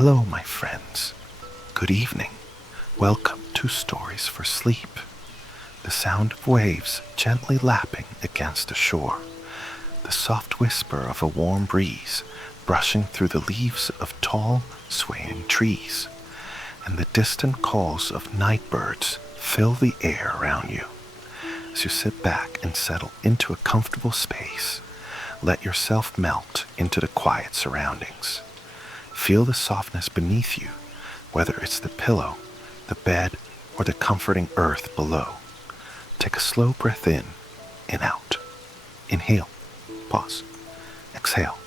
Hello, my friends. Good evening. Welcome to Stories for Sleep. The sound of waves gently lapping against the shore, the soft whisper of a warm breeze brushing through the leaves of tall, swaying trees, and the distant calls of night birds fill the air around you. As you sit back and settle into a comfortable space, let yourself melt into the quiet surroundings. Feel the softness beneath you, whether it's the pillow, the bed, or the comforting earth below. Take a slow breath in and out. Inhale, pause, exhale.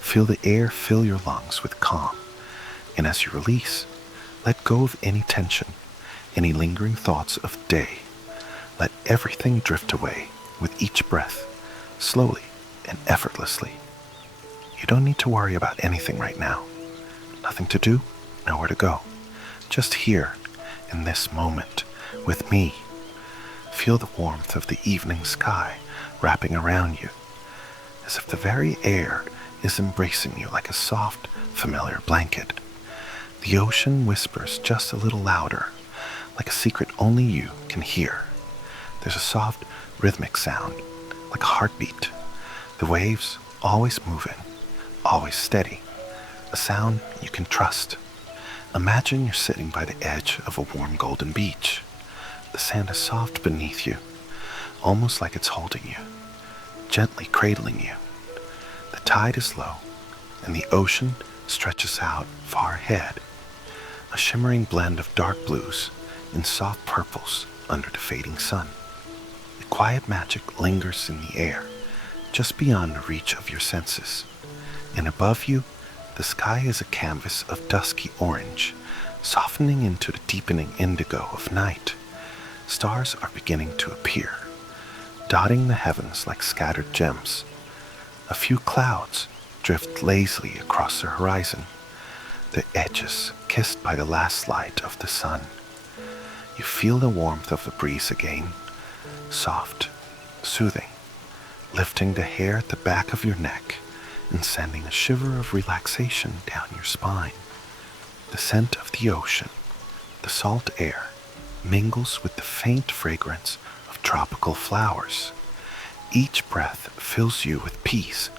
Feel the air fill your lungs with calm, and as you release, let go of any tension, any lingering thoughts of day. Let everything drift away with each breath, slowly and effortlessly. You don't need to worry about anything right now. Nothing to do, nowhere to go. Just here, in this moment, with me. Feel the warmth of the evening sky wrapping around you, as if the very air is embracing you like a soft, familiar blanket. The ocean whispers just a little louder, like a secret only you can hear. There's a soft, rhythmic sound, like a heartbeat. The waves always moving, always steady. A sound you can trust. Imagine you're sitting by the edge of a warm golden beach. The sand is soft beneath you, almost like it's holding you, gently cradling you. The tide is low, and the ocean stretches out far ahead, a shimmering blend of dark blues and soft purples under the fading sun. The quiet magic lingers in the air, just beyond the reach of your senses, and above you, the sky is a canvas of dusky orange, softening into the deepening indigo of night. Stars are beginning to appear, dotting the heavens like scattered gems. A few clouds drift lazily across the horizon, their edges kissed by the last light of the sun. You feel the warmth of the breeze again, soft, soothing, lifting the hair at the back of your neck and sending a shiver of relaxation down your spine. The scent of the ocean, the salt air, mingles with the faint fragrance of tropical flowers. Each breath fills you with peace.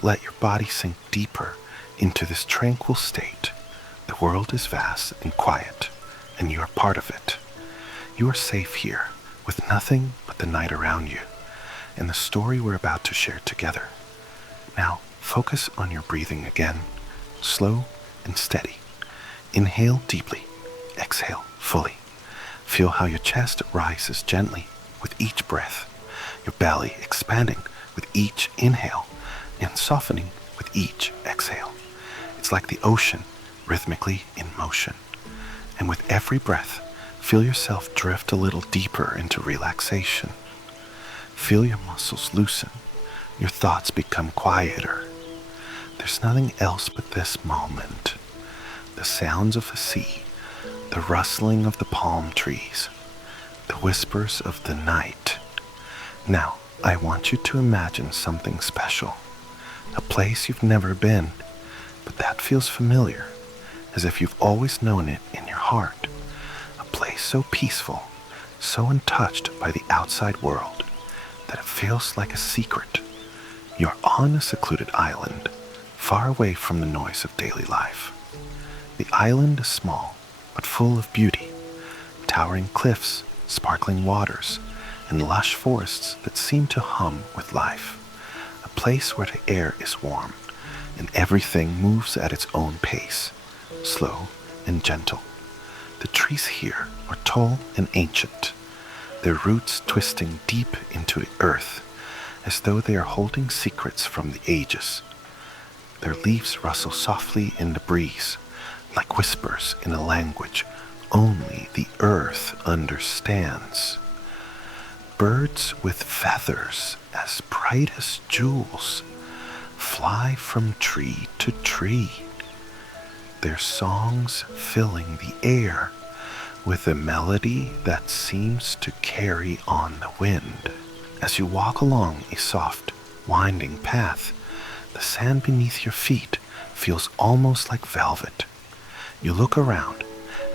Let your body sink deeper into this tranquil state. The world is vast and quiet, and you are part of it. You are safe here, with nothing but the night around you, and the story we're about to share together. Now, focus on your breathing again, slow and steady. Inhale deeply, exhale fully. Feel how your chest rises gently with each breath, your belly expanding with each inhale and softening with each exhale. It's like the ocean rhythmically in motion. And with every breath, feel yourself drift a little deeper into relaxation. Feel your muscles loosen, your thoughts become quieter. There's nothing else but this moment. The sounds of the sea, the rustling of the palm trees, the whispers of the night. Now, I want you to imagine something special, a place you've never been, but that feels familiar, as if you've always known it in your heart. A place so peaceful, so untouched by the outside world, that it feels like a secret. You're on a secluded island, far away from the noise of daily life. The island is small, but full of beauty, towering cliffs, sparkling waters, and lush forests that seem to hum with life. A place where the air is warm, and everything moves at its own pace, slow and gentle. The trees here are tall and ancient, their roots twisting deep into the earth, as though they are holding secrets from the ages. Their leaves rustle softly in the breeze, like whispers in a language only the earth understands. Birds with feathers as bright as jewels fly from tree to tree, their songs filling the air with a melody that seems to carry on the wind. As you walk along a soft, winding path, the sand beneath your feet feels almost like velvet. You look around,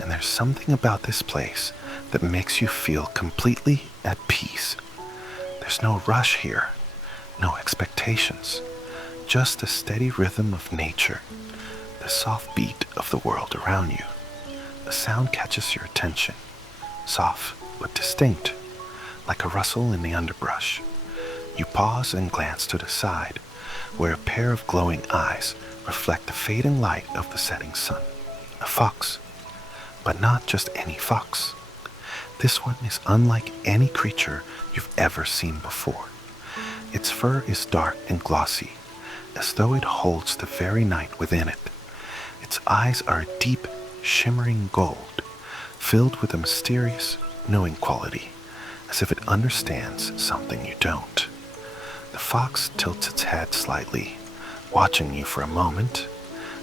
and there's something about this place that makes you feel completely at peace. There's no rush here, no expectations, just the steady rhythm of nature, the soft beat of the world around you. The sound catches your attention, soft but distinct, like a rustle in the underbrush. You pause and glance to the side, where a pair of glowing eyes reflect the fading light of the setting sun. A fox, but not just any fox. This one is unlike any creature you've ever seen before. Its fur is dark and glossy, as though it holds the very night within it. Its eyes are a deep, shimmering gold, filled with a mysterious, knowing quality, as if it understands something you don't. The fox tilts its head slightly, watching you for a moment,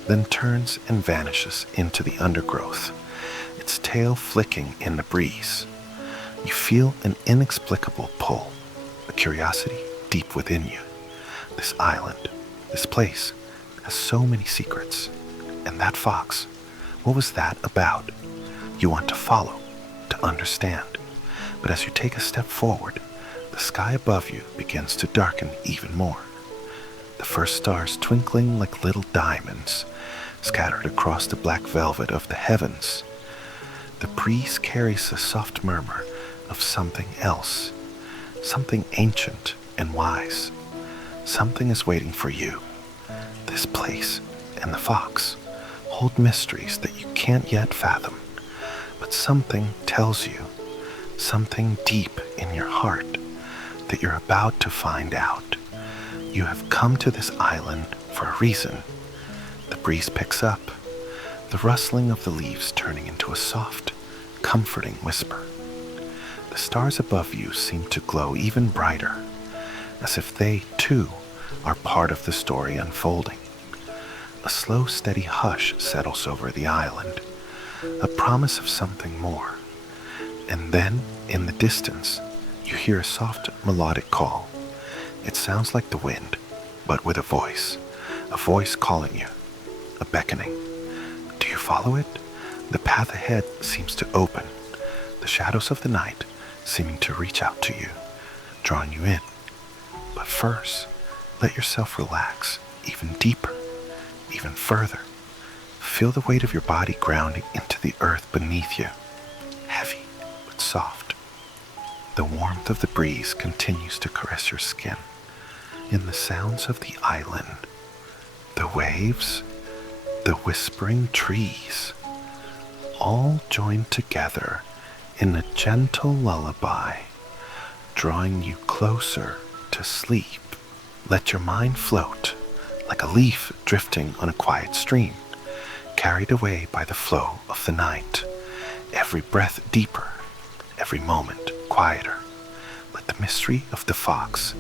then turns and vanishes into the undergrowth, its tail flicking in the breeze. You feel an inexplicable pull, a curiosity deep within you. This island, this place, has so many secrets. And that fox, what was that about? You want to follow, to understand. But as you take a step forward, the sky above you begins to darken even more. The first stars twinkling like little diamonds, scattered across the black velvet of the heavens. The breeze carries a soft murmur of something else, something ancient and wise. Something is waiting for you. This place and the fox hold mysteries that you can't yet fathom, but something tells you, something deep in your heart, that you're about to find out. You have come to this island for a reason. The breeze picks up, the rustling of the leaves turning into a soft, comforting whisper. The stars above you seem to glow even brighter, as if they, too, are part of the story unfolding. A slow, steady hush settles over the island, a promise of something more. And then, in the distance, you hear a soft, melodic call. It sounds like the wind, but with a voice calling you, a beckoning. Do you follow it? The path ahead seems to open, the shadows of the night seeming to reach out to you, drawing you in. But first, let yourself relax even deeper, even further. Feel the weight of your body grounding into the earth beneath you, heavy but soft. The warmth of the breeze continues to caress your skin. In the sounds of the island, the waves, the whispering trees, all join together in a gentle lullaby, drawing you closer to sleep. Let your mind float like a leaf drifting on a quiet stream, carried away by the flow of the night. Every breath deeper, every moment quieter. Let the mystery of the fox,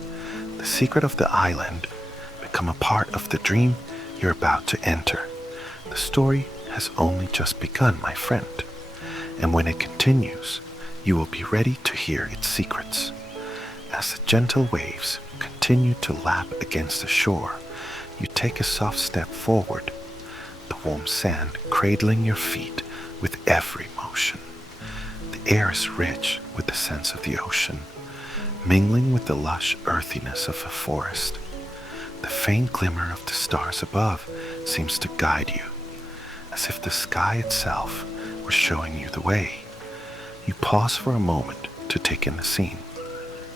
the secret of the island, become a part of the dream you're about to enter. The story has only just begun, my friend, and when it continues, you will be ready to hear its secrets. As the gentle waves continue to lap against the shore, you take a soft step forward, the warm sand cradling your feet with every motion. The air is rich with the sense of the ocean, mingling with the lush earthiness of a forest. The faint glimmer of the stars above seems to guide you, as if the sky itself were showing you the way. You pause for a moment to take in the scene.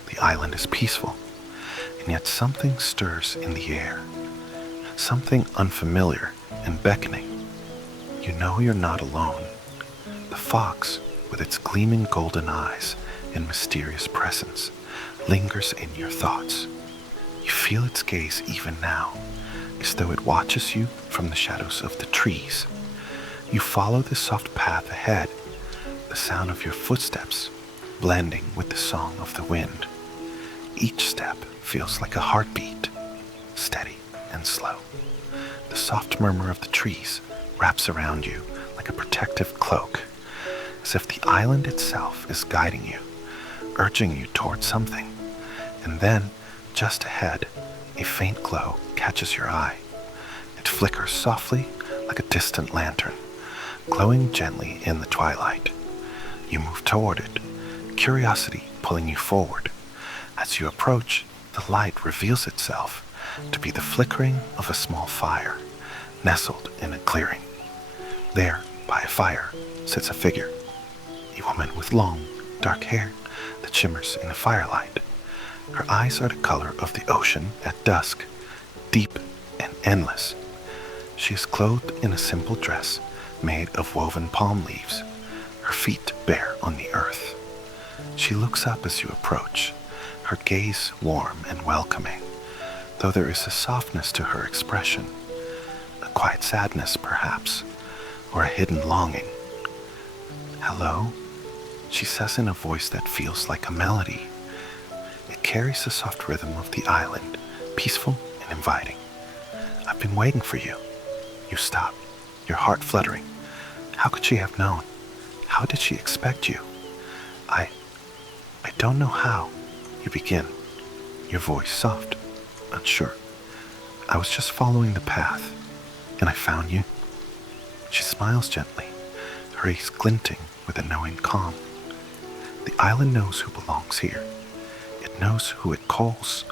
The island is peaceful, and yet something stirs in the air, something unfamiliar and beckoning. You know you're not alone. The fox, with its gleaming golden eyes and mysterious presence, lingers in your thoughts. You feel its gaze even now, as though it watches you from the shadows of the trees. You follow the soft path ahead, the sound of your footsteps blending with the song of the wind. Each step feels like a heartbeat, steady and slow. The soft murmur of the trees wraps around you like a protective cloak, as if the island itself is guiding you, urging you toward something. And then, just ahead, a faint glow catches your eye. It flickers softly like a distant lantern, glowing gently in the twilight. You move toward it, curiosity pulling you forward. As you approach, the light reveals itself to be the flickering of a small fire, nestled in a clearing. There, by a fire, sits a figure, a woman with long, dark hair that shimmers in the firelight. Her eyes are the color of the ocean at dusk, deep and endless. She is clothed in a simple dress made of woven palm leaves, her feet bare on the earth. She looks up as you approach, her gaze warm and welcoming, though there is a softness to her expression, a quiet sadness perhaps, or a hidden longing. "Hello," she says in a voice that feels like a melody. It carries the soft rhythm of the island, peaceful and inviting. "I've been waiting for you." You stop, your heart fluttering. How could she have known? How did she expect you? I don't know how," you begin, your voice soft, unsure. "I was just following the path, and I found you." She smiles gently, her eyes glinting with a knowing calm. The island knows who belongs here. It knows who it calls.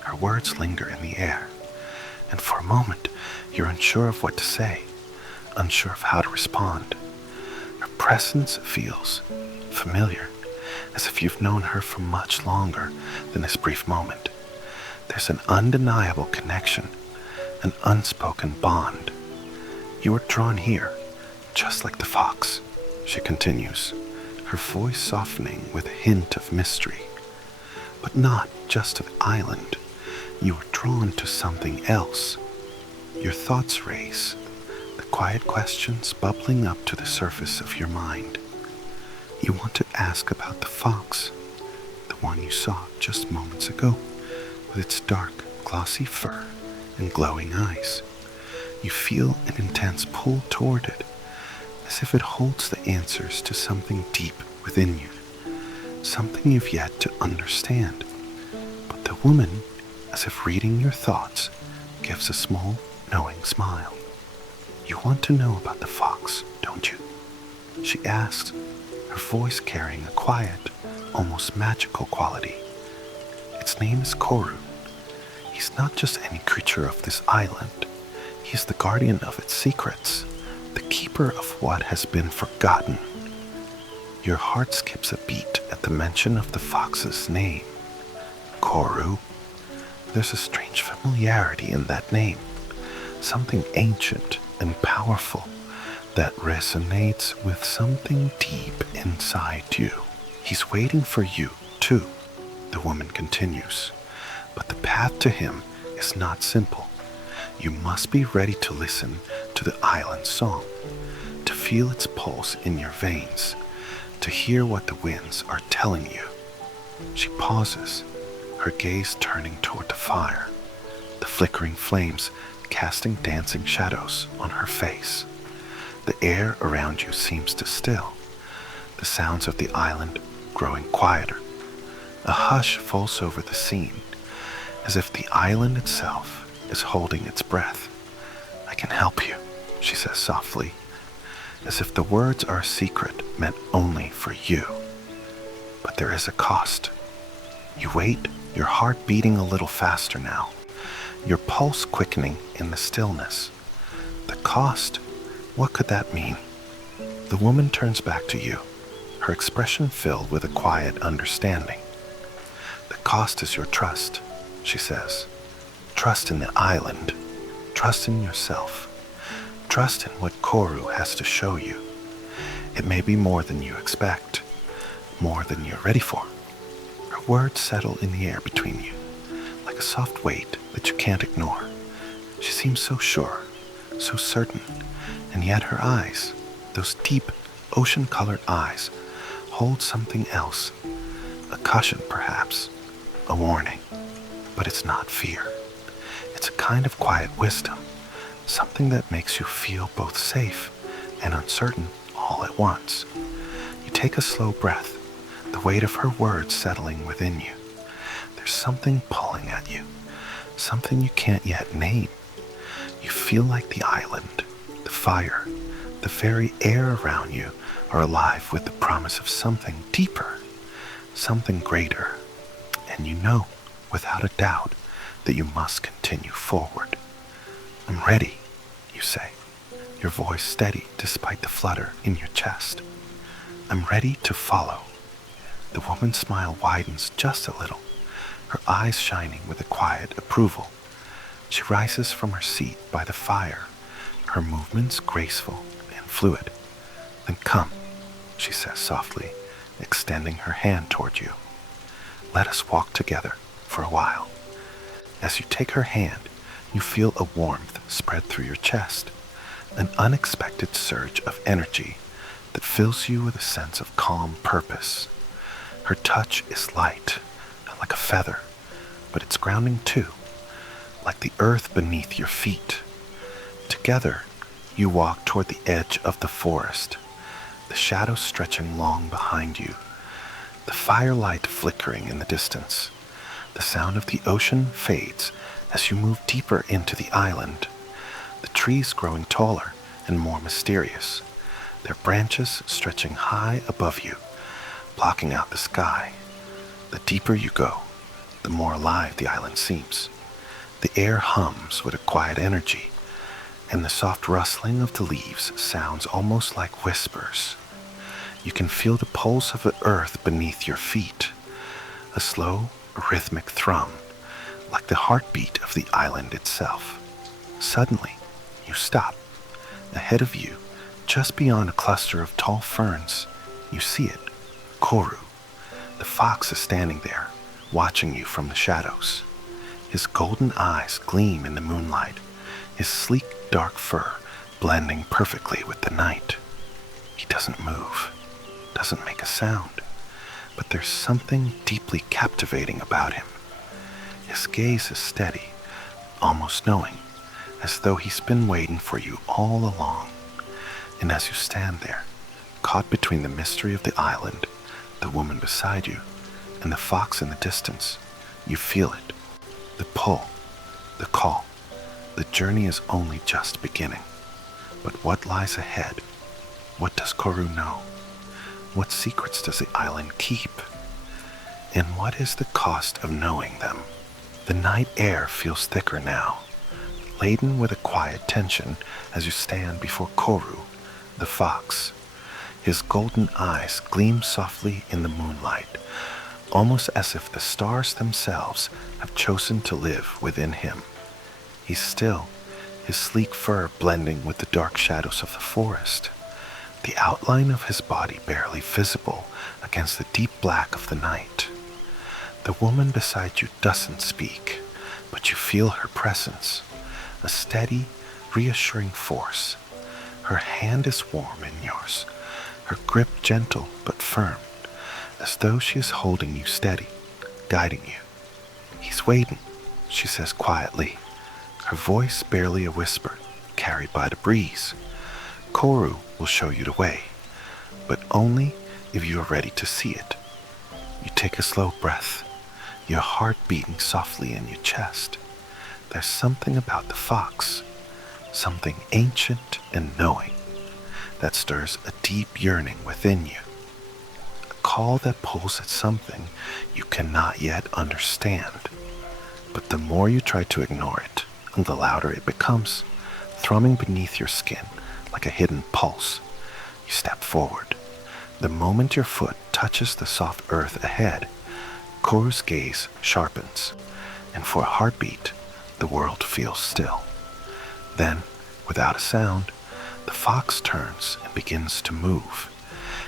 Her words linger in the air, and for a moment you're unsure of what to say, unsure of how to respond. Her presence feels familiar, as if you've known her for much longer than this brief moment. There's an undeniable connection, an unspoken bond. "You are drawn here, just like the fox," she continues, her voice softening with a hint of mystery. "But not just to the island. You are drawn to something else." Your thoughts race, the quiet questions bubbling up to the surface of your mind. You want to ask about the fox, the one you saw just moments ago, with its dark, glossy fur and glowing eyes. You feel an intense pull toward it, as if it holds the answers to something deep within you, something you've yet to understand. But the woman, as if reading your thoughts, gives a small, knowing smile. "You want to know about the fox, don't you?" she asks, her voice carrying a quiet, almost magical quality. "Its name is Koru. He's not just any creature of this island. He is the guardian of its secrets, the keeper of what has been forgotten." Your heart skips a beat at the mention of the fox's name. Koru. There's a strange familiarity in that name, something ancient and powerful that resonates with something deep inside you. "He's waiting for you, too," the woman continues. "But the path to him is not simple. You must be ready to listen to the island's song, to feel its pulse in your veins, to hear what the winds are telling you." She pauses, her gaze turning toward the fire, the flickering flames casting dancing shadows on her face. The air around you seems to still, the sounds of the island growing quieter. A hush falls over the scene, as if the island itself is holding its breath. "I can help you," she says softly, as if the words are a secret meant only for you. "But there is a cost." You wait, your heart beating a little faster now, your pulse quickening in the stillness. The cost? What could that mean? The woman turns back to you, her expression filled with a quiet understanding. "The cost is your trust," she says. "Trust in the island, trust in yourself, trust in what Koru has to show you. It may be more than you expect, more than you're ready for." Her words settle in the air between you, like a soft weight that you can't ignore. She seems so sure, so certain, and yet her eyes, those deep, ocean-colored eyes, hold something else. A caution, perhaps, a warning. But it's not fear. It's a kind of quiet wisdom, something that makes you feel both safe and uncertain all at once. You take a slow breath, the weight of her words settling within you. There's something pulling at you, something you can't yet name. You feel like the island, the fire, the very air around you are alive with the promise of something deeper, something greater, and you know, without a doubt, that you must continue forward. I'm ready, you say, your voice steady despite the flutter in your chest. I'm ready to follow. The woman's smile widens just a little, her eyes shining with a quiet approval. She rises from her seat by the fire, her movements graceful and fluid. Then come, she says softly, extending her hand toward you. Let us walk together for a while. As you take her hand, you feel a warmth spread through your chest, an unexpected surge of energy that fills you with a sense of calm purpose. Her touch is light, like a feather, but it's grounding too, like the earth beneath your feet. Together, you walk toward the edge of the forest, the shadows stretching long behind you, the firelight flickering in the distance. The sound of the ocean fades as you move deeper into the island, the trees growing taller and more mysterious, their branches stretching high above you, blocking out the sky. The deeper you go, the more alive the island seems. The air hums with a quiet energy, and the soft rustling of the leaves sounds almost like whispers. You can feel the pulse of the earth beneath your feet, a slow, rhythmic thrum, like the heartbeat of the island itself. Suddenly, you stop. Ahead of you, just beyond a cluster of tall ferns, you see it, Koru. The fox is standing there, watching you from the shadows. His golden eyes gleam in the moonlight, his sleek, dark fur blending perfectly with the night. He doesn't move, doesn't make a sound, but there's something deeply captivating about him. His gaze is steady, almost knowing, as though he's been waiting for you all along. And as you stand there, caught between the mystery of the island, the woman beside you, and the fox in the distance, you feel it. The pull, the call. The journey is only just beginning. But what lies ahead? What does Koru know? What secrets does the island keep? And what is the cost of knowing them? The night air feels thicker now, laden with a quiet tension as you stand before Koru, the fox. His golden eyes gleam softly in the moonlight, almost as if the stars themselves have chosen to live within him. He's still, his sleek fur blending with the dark shadows of the forest, the outline of his body barely visible against the deep black of the night. The woman beside you doesn't speak, but you feel her presence, a steady, reassuring force. Her hand is warm in yours, her grip gentle but firm, as though she is holding you steady, guiding you. He's waiting, she says quietly, her voice barely a whisper, carried by the breeze. Koru will show you the way, but only if you are ready to see it. You take a slow breath, your heart beating softly in your chest. There's something about the fox, something ancient and knowing, that stirs a deep yearning within you. A call that pulls at something you cannot yet understand. But the more you try to ignore it, the louder it becomes, thrumming beneath your skin like a hidden pulse. You step forward. The moment your foot touches the soft earth ahead, Koru's gaze sharpens, and for a heartbeat, the world feels still. Then, without a sound, the fox turns and begins to move,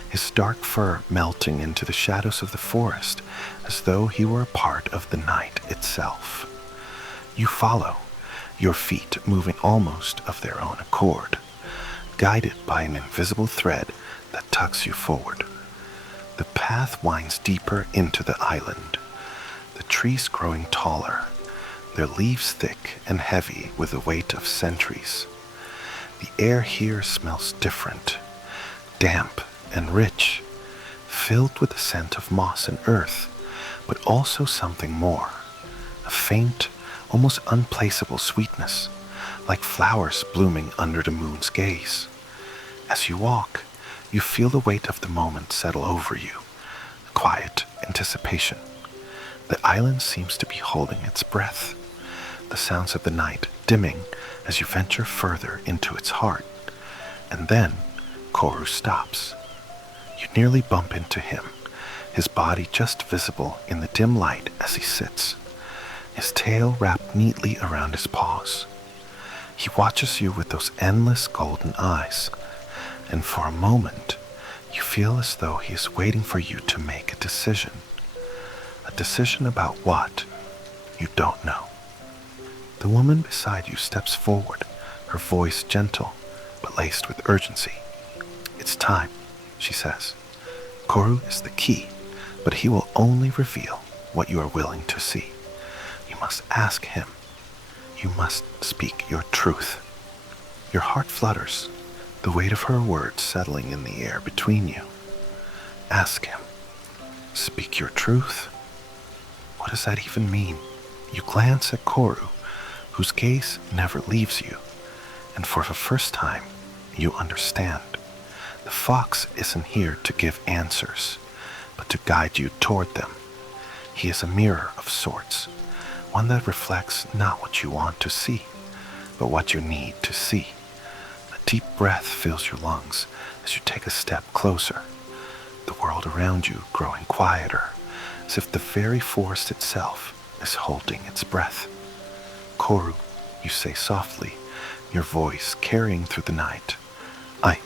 his dark fur melting into the shadows of the forest as though he were a part of the night itself. You follow, your feet moving almost of their own accord, guided by an invisible thread that tugs you forward. The path winds deeper into the island, the trees growing taller, their leaves thick and heavy with the weight of centuries. The air here smells different, damp and rich, filled with the scent of moss and earth, but also something more, a faint, almost unplaceable sweetness, like flowers blooming under the moon's gaze. As you walk, you feel the weight of the moment settle over you, a quiet anticipation. The island seems to be holding its breath, the sounds of the night dimming as you venture further into its heart. And then Koru stops. You nearly bump into him, his body just visible in the dim light as he sits, his tail wrapped neatly around his paws. He watches you with those endless golden eyes, and for a moment, you feel as though he is waiting for you to make a decision. A decision about what? You don't know. The woman beside you steps forward, her voice gentle, but laced with urgency. "It's time," she says. "Koru is the key, but he will only reveal what you are willing to see. You must ask him. You must speak your truth." Your heart flutters, the weight of her words settling in the air between you. Ask him. Speak your truth? What does that even mean? You glance at Koru, whose gaze never leaves you, and for the first time, you understand. The fox isn't here to give answers, but to guide you toward them. He is a mirror of sorts, one that reflects not what you want to see, but what you need to see. A deep breath fills your lungs as you take a step closer, the world around you growing quieter, as if the very forest itself is holding its breath. "Koru," you say softly, your voice carrying through the night. I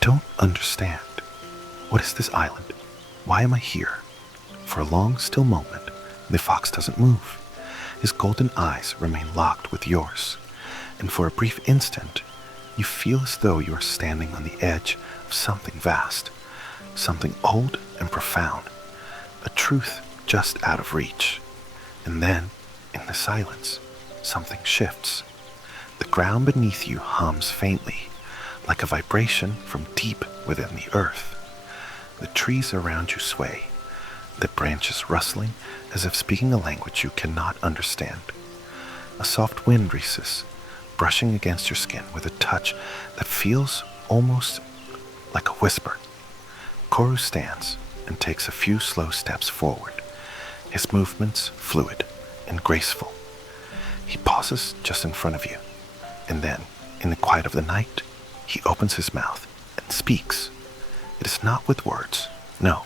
don't understand. What is this island? Why am I here?" For a long, still moment, the fox doesn't move. His golden eyes remain locked with yours, and for a brief instant, you feel as though you are standing on the edge of something vast, something old and profound, a truth just out of reach. And then, in the silence, something shifts. The ground beneath you hums faintly, like a vibration from deep within the earth. The trees around you sway, the branches rustling as if speaking a language you cannot understand. A soft wind races, brushing against your skin with a touch that feels almost like a whisper. Koru stands and takes a few slow steps forward, his movements fluid and graceful. He pauses just in front of you, and then, in the quiet of the night, he opens his mouth and speaks. It is not with words, no,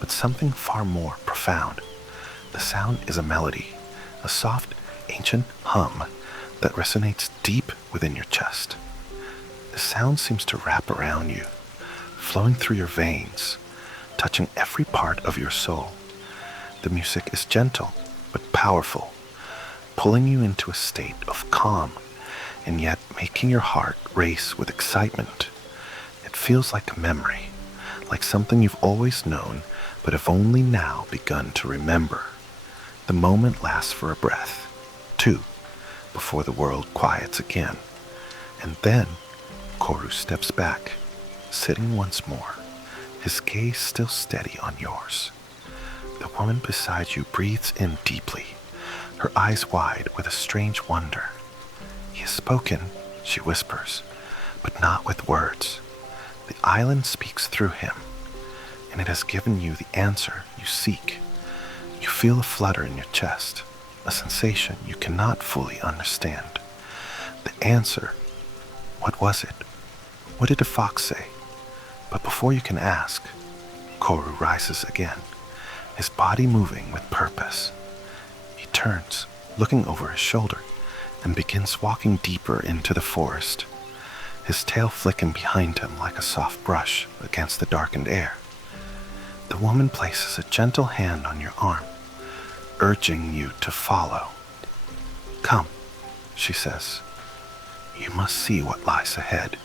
but something far more profound. The sound is a melody, a soft, ancient hum that resonates deep within your chest. The sound seems to wrap around you, flowing through your veins, touching every part of your soul. The music is gentle but powerful, pulling you into a state of calm, and yet making your heart race with excitement. It feels like a memory, like something you've always known but have only now begun to remember. The moment lasts for a breath, two, before the world quiets again. And then Koru steps back, sitting once more, his gaze still steady on yours. The woman beside you breathes in deeply, her eyes wide with a strange wonder. "He has spoken," she whispers, "but not with words. The island speaks through him, and it has given you the answer you seek." You feel a flutter in your chest, a sensation you cannot fully understand. The answer, what was it? What did the fox say? But before you can ask, Koru rises again, his body moving with purpose. He turns, looking over his shoulder, and begins walking deeper into the forest, his tail flicking behind him like a soft brush against the darkened air. The woman places a gentle hand on your arm, urging you to follow. "Come," she says. "You must see what lies ahead.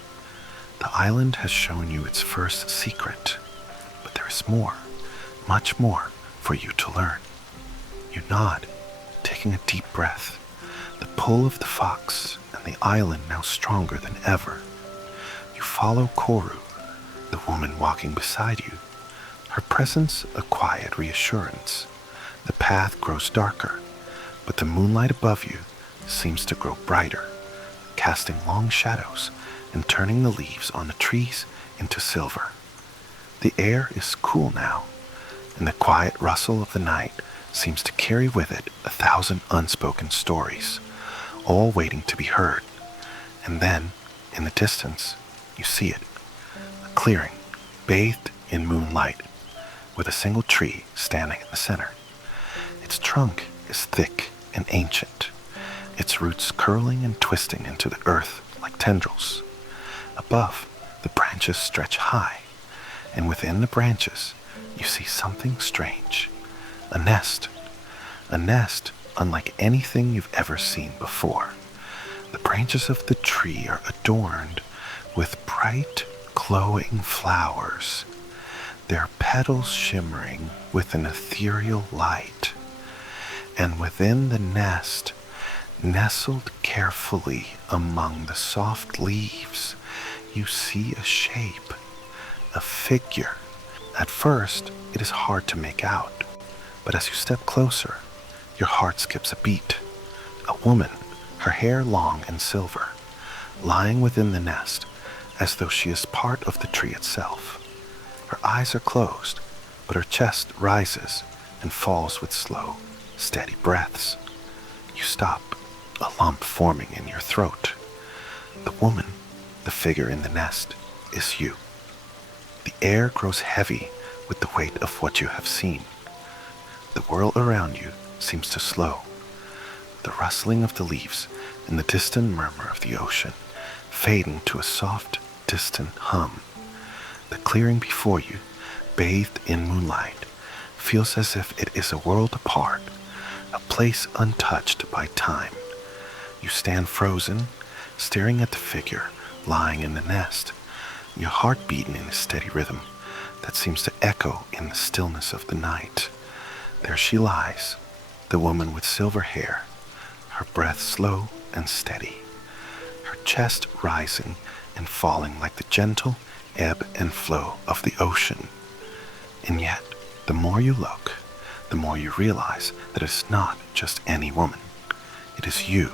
The island has shown you its first secret, but there is more, much more, for you to learn." You nod, taking a deep breath, the pull of the fox and the island now stronger than ever. You follow Koru, the woman walking beside you, her presence a quiet reassurance. The path grows darker, but the moonlight above you seems to grow brighter, casting long shadows and turning the leaves on the trees into silver. The air is cool now, and the quiet rustle of the night seems to carry with it 1,000 unspoken stories, all waiting to be heard. And then, in the distance, you see it, a clearing bathed in moonlight, with a single tree standing in the center. Its trunk is thick and ancient, its roots curling and twisting into the earth like tendrils. Above, the branches stretch high, and within the branches, you see something strange. A nest unlike anything you've ever seen before. The branches of the tree are adorned with bright, glowing flowers, their petals shimmering with an ethereal light. And within the nest, nestled carefully among the soft leaves, you see a shape, a figure. At first, it is hard to make out, but as you step closer, your heart skips a beat. A woman, her hair long and silver, lying within the nest as though she is part of the tree itself. Her eyes are closed, but her chest rises and falls with slow, steady breaths. You stop, a lump forming in your throat. The woman, the figure in the nest, is you. The air grows heavy with the weight of what you have seen. The world around you seems to slow. The rustling of the leaves and the distant murmur of the ocean fade into a soft, distant hum. The clearing before you, bathed in moonlight, feels as if it is a world apart, a place untouched by time. You stand frozen, staring at the figure lying in the nest, your heart beating in a steady rhythm that seems to echo in the stillness of the night. There she lies, the woman with silver hair, her breath slow and steady, her chest rising and falling like the gentle ebb and flow of the ocean. And yet, the more you look, the more you realize that it's not just any woman. It is you,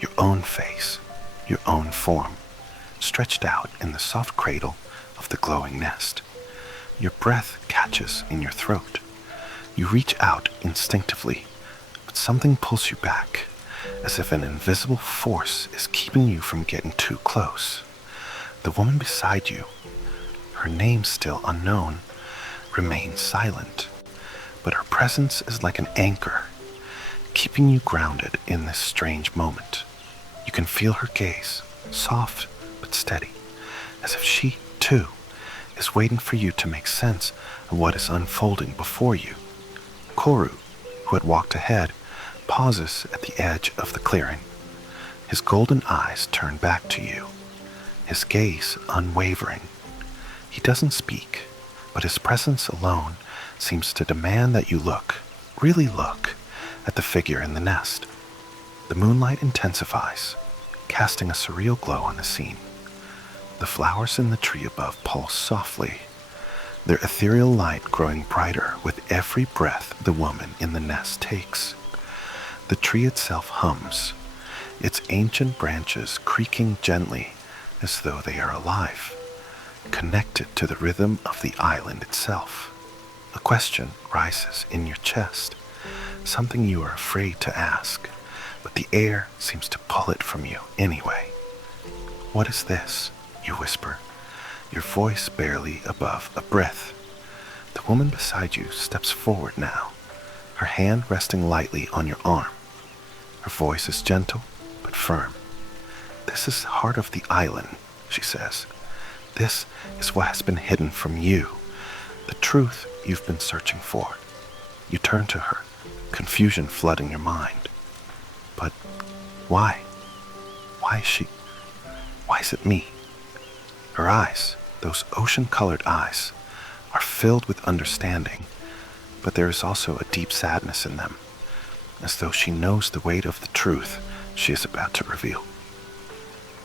your own face, your own form, stretched out in the soft cradle of the glowing nest. Your breath catches in your throat. You reach out instinctively, but something pulls you back, as if an invisible force is keeping you from getting too close. The woman beside you, her name still unknown, remains silent, but her presence is like an anchor, keeping you grounded in this strange moment. You can feel her gaze, soft but steady, as if she, too, is waiting for you to make sense of what is unfolding before you. Koru, who had walked ahead, pauses at the edge of the clearing, his golden eyes turned back to you, his gaze unwavering. He doesn't speak, but his presence alone seems to demand that you look, really look, at the figure in the nest. The moonlight intensifies, casting a surreal glow on the scene. The flowers in the tree above pulse softly, their ethereal light growing brighter with every breath the woman in the nest takes. The tree itself hums, its ancient branches creaking gently as though they are alive, connected to the rhythm of the island itself. A question rises in your chest, something you are afraid to ask, but the air seems to pull it from you anyway. "What is this?" you whisper, your voice barely above a breath. The woman beside you steps forward now, her hand resting lightly on your arm. Her voice is gentle but firm. "This is the heart of the island," she says. "This is what has been hidden from you, the truth you've been searching for." You turn to her, confusion flooding your mind. But why? Why is she? Why is it me? Her eyes, those ocean-colored eyes, are filled with understanding, but there is also a deep sadness in them, as though she knows the weight of the truth she is about to reveal.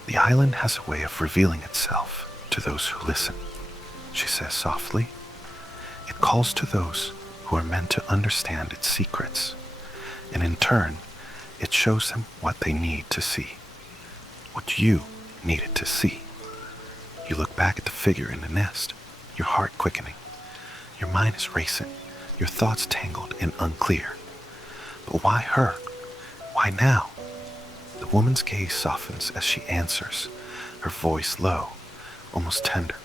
"The island has a way of revealing itself to those who listen," she says softly. "It calls to those who are meant to understand its secrets, and in turn, it shows them what they need to see. what you needed to see. You look back at the figure in the nest, your heart quickening. Your mind is racing, your thoughts tangled and unclear. But why her? Why now? The woman's gaze softens as she answers, her voice low, almost tender,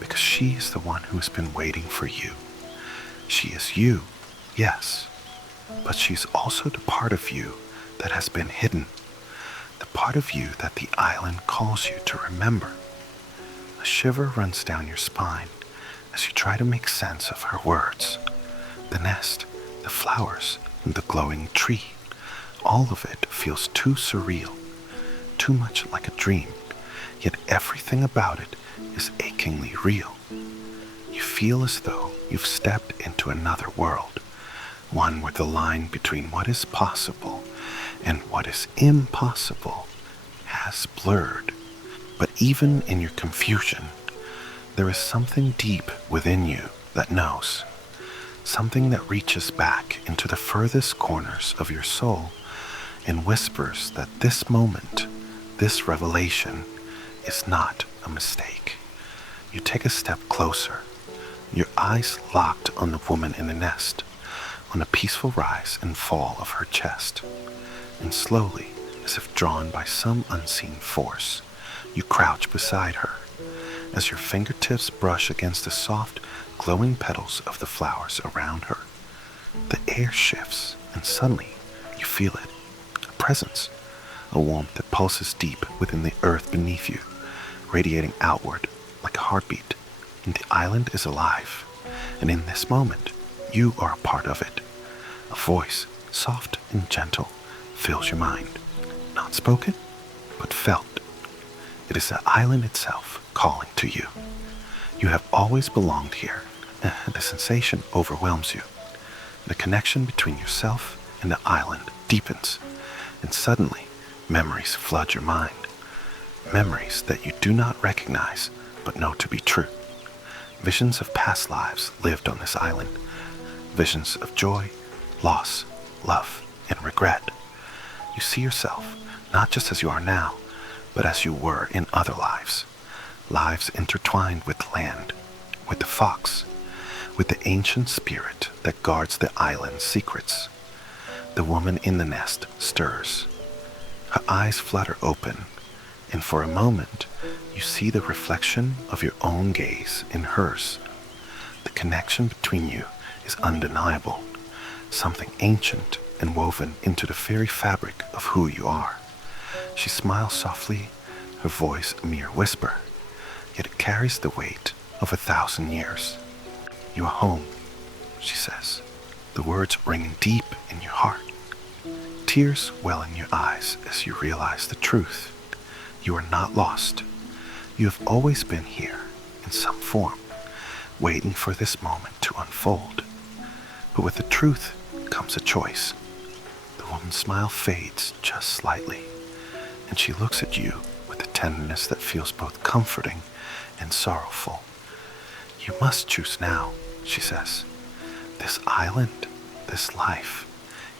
because she is the one who has been waiting for you. She is you, yes, but she's also the part of you that has been hidden, the part of you that the island calls you to remember. A shiver runs down your spine as you try to make sense of her words. The nest, the flowers, and the glowing tree, all of it feels too surreal, too much like a dream, yet everything about it is achingly real. You feel as though you've stepped into another world, one where the line between what is possible and what is impossible has blurred. But even in your confusion, there is something deep within you that knows, something that reaches back into the furthest corners of your soul and whispers that this moment, this revelation, is not a mistake. You take a step closer, your eyes locked on the woman in the nest, on the peaceful rise and fall of her chest. And slowly, as if drawn by some unseen force, you crouch beside her. As your fingertips brush against the soft, glowing petals of the flowers around her, the air shifts, and suddenly you feel it. A presence, a warmth that pulses deep within the earth beneath you, radiating outward like a heartbeat. And the island is alive, and in this moment, you are a part of it. A voice, soft and gentle, fills your mind. Not spoken, but felt. It is the island itself calling to you. You have always belonged here. The sensation overwhelms you. The connection between yourself and the island deepens, and suddenly memories flood your mind. Memories that you do not recognize but know to be true. Visions of past lives lived on this island. Visions of joy, loss, love, and regret. You see yourself not just as you are now, but as you were in other lives. Lives intertwined with the land, with the fox, with the ancient spirit that guards the island's secrets. The woman in the nest stirs. Her eyes flutter open, and for a moment you see the reflection of your own gaze in hers. The connection between you is undeniable, something ancient and woven into the very fabric of who you are. She smiles softly, her voice a mere whisper, yet it carries the weight of 1,000 years. You are home, she says, the words ringing deep in your heart. Tears well in your eyes as you realize the truth. You are not lost. You have always been here in some form, waiting for this moment to unfold. But with the truth comes a choice. The woman's smile fades just slightly, and she looks at you with a tenderness that feels both comforting and sorrowful. You must choose now, she says. This island, this life,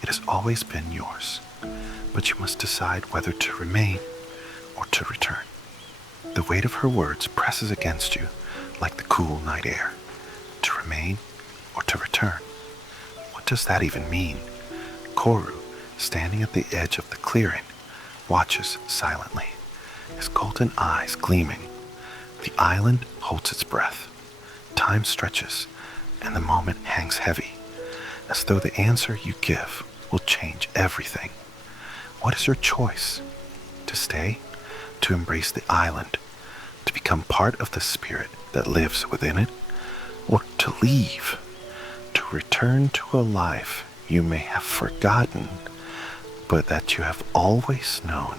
it has always been yours, but you must decide whether to remain or to return. The weight of her words presses against you like the cool night air. To remain or to return. What does that even mean? Koru, standing at the edge of the clearing, watches silently, his golden eyes gleaming. The island holds its breath. Time stretches, and the moment hangs heavy, as though the answer you give will change everything. What is your choice? To stay? To embrace the island? To become part of the spirit that lives within it? Or to leave? To return to a life you may have forgotten, but that you have always known?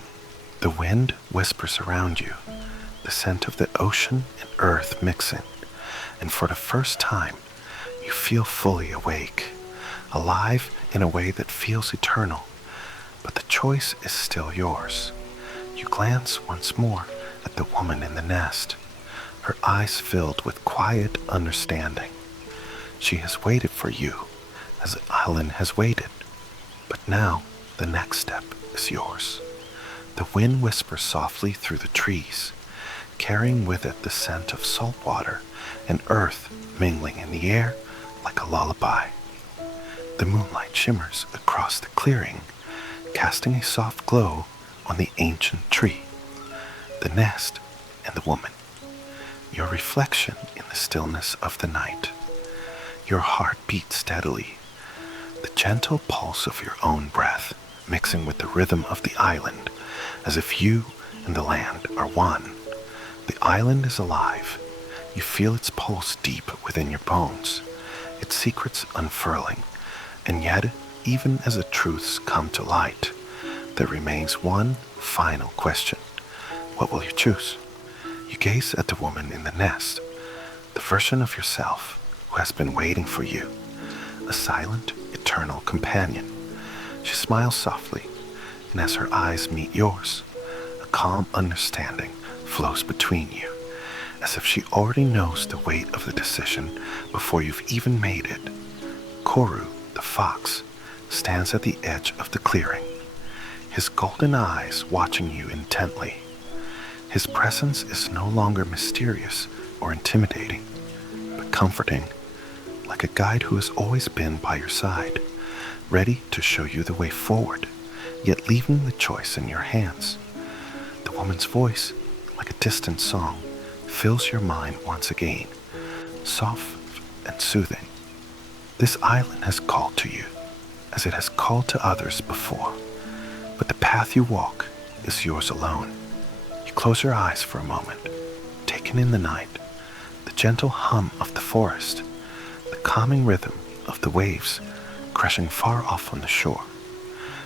The wind whispers around you, the scent of the ocean and earth mixing, and for the first time, you feel fully awake, alive in a way that feels eternal, but the choice is still yours. You glance once more at the woman in the nest, her eyes filled with quiet understanding. She has waited for you, as the island has waited, but now the next step is yours. The wind whispers softly through the trees, carrying with it the scent of salt water and earth mingling in the air like a lullaby. The moonlight shimmers across the clearing, casting a soft glow on the ancient tree, the nest, and the woman. Your reflection in the stillness of the night. Your heart beats steadily, the gentle pulse of your own breath mixing with the rhythm of the island, as if you and the land are one. The island is alive. You feel its pulse deep within your bones, its secrets unfurling, and yet, even as the truths come to light, there remains one final question. What will you choose? You gaze at the woman in the nest, the version of yourself who has been waiting for you, a silent, eternal companion. She smiles softly, and as her eyes meet yours, a calm understanding flows between you, as if she already knows the weight of the decision before you've even made it. Koru, the fox, stands at the edge of the clearing, his golden eyes watching you intently. His presence is no longer mysterious or intimidating, but comforting, like a guide who has always been by your side, ready to show you the way forward, yet leaving the choice in your hands. The woman's voice, like a distant song, fills your mind once again, soft and soothing. This island has called to you, as it has called to others before, but the path you walk is yours alone. You close your eyes for a moment, taking in the night, the gentle hum of the forest, the calming rhythm of the waves crashing far off on the shore.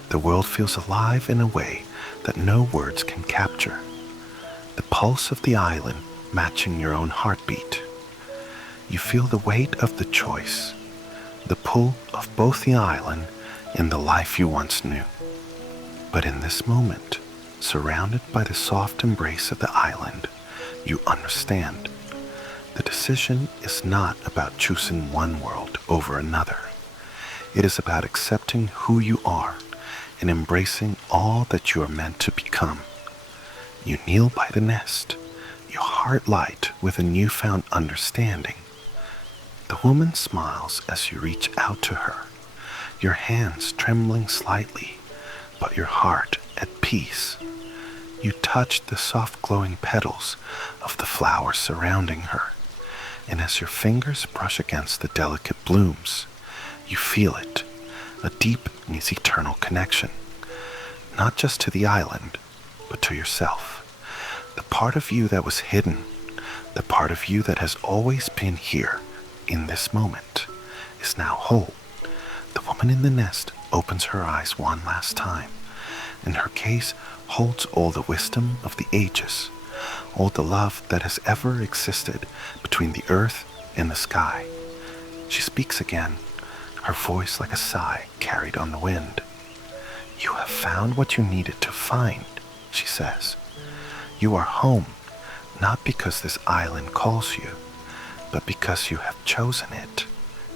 The world feels alive in a way that no words can capture. The pulse of the island matching your own heartbeat. You feel the weight of the choice, the pull of both the island and the life you once knew. But in this moment, surrounded by the soft embrace of the island, you understand. The decision is not about choosing one world over another. It is about accepting who you are and embracing all that you are meant to become. You kneel by the nest, your heart light with a newfound understanding. The woman smiles as you reach out to her, your hands trembling slightly, but your heart at peace. You touch the soft glowing petals of the flowers surrounding her, and as your fingers brush against the delicate blooms, you feel it, a deep and eternal connection, not just to the island, but to yourself. The part of you that was hidden, the part of you that has always been here in this moment, is now whole. The woman in the nest opens her eyes one last time, and her gaze holds all the wisdom of the ages, all the love that has ever existed between the earth and the sky. She speaks again, her voice like a sigh carried on the wind. You have found what you needed to find, she says. You are home, not because this island calls you, but because you have chosen it,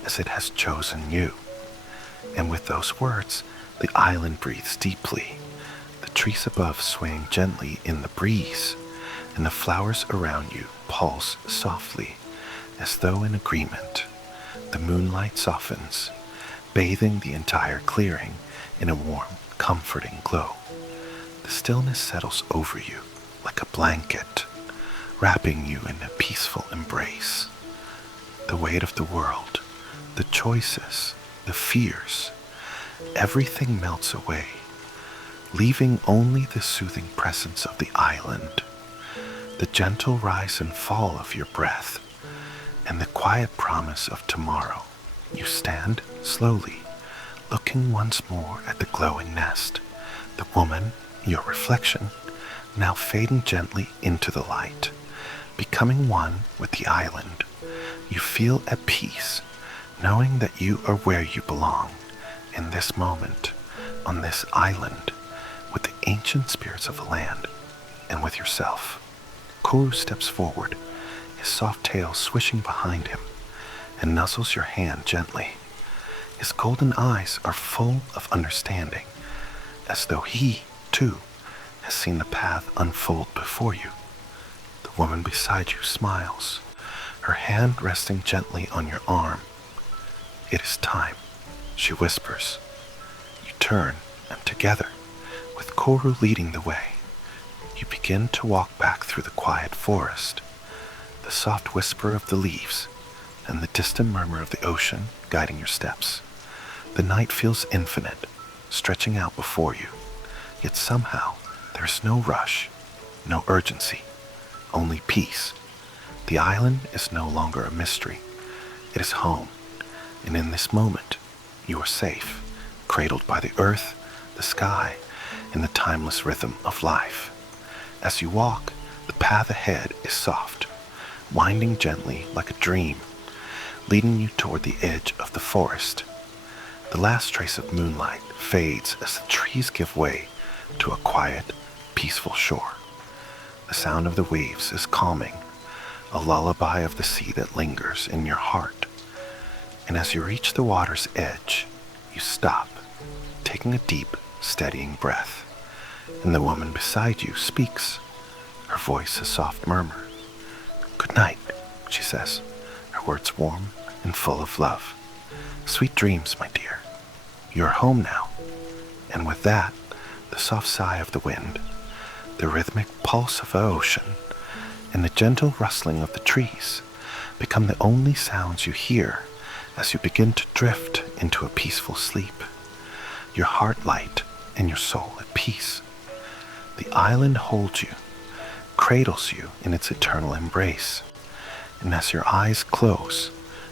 as it has chosen you. And with those words, the island breathes deeply, the trees above swaying gently in the breeze, and the flowers around you pulse softly, as though in agreement. The moonlight softens, bathing the entire clearing in a warm, comforting glow. The stillness settles over you like a blanket, wrapping you in a peaceful embrace. The weight of the world, the choices, the fears, everything melts away, leaving only the soothing presence of the island, the gentle rise and fall of your breath, and the quiet promise of tomorrow. You stand slowly, looking once more at the glowing nest, the woman, your reflection, now fading gently into the light, becoming one with the island. You feel at peace, knowing that you are where you belong, in this moment, on this island, with the ancient spirits of the land, and with yourself. Koru steps forward, his soft tail swishing behind him, and nuzzles your hand gently. His golden eyes are full of understanding, as though he, too, has seen the path unfold before you. The woman beside you smiles, her hand resting gently on your arm. "It is time," she whispers. You turn, and together, with Koru leading the way, you begin to walk back through the quiet forest. The soft whisper of the leaves and the distant murmur of the ocean guiding your steps. The night feels infinite, stretching out before you, yet somehow there is no rush, no urgency, only peace. The island is no longer a mystery. It is home, and in this moment, you are safe, cradled by the earth, the sky, and the timeless rhythm of life. As you walk, the path ahead is soft, winding gently like a dream, leading you toward the edge of the forest. The last trace of moonlight fades as the trees give way to a quiet, peaceful shore. The sound of the waves is calming, a lullaby of the sea that lingers in your heart. And as you reach the water's edge, you stop, taking a deep, steadying breath. And the woman beside you speaks, her voice a soft murmur. "Good night," she says, her words warm and full of love. "Sweet dreams, my dear. You're home now." And with that, the soft sigh of the wind, the rhythmic pulse of the ocean, and the gentle rustling of the trees become the only sounds you hear as you begin to drift into a peaceful sleep, your heart light and your soul at peace. The island holds you, cradles you in its eternal embrace, and as your eyes close,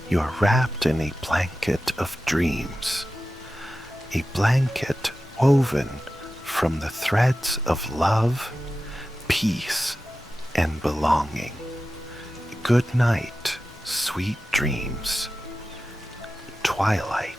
you are wrapped in a blanket of dreams, a blanket woven from the threads of love, peace, and belonging. Good night, sweet dreams. Twilight.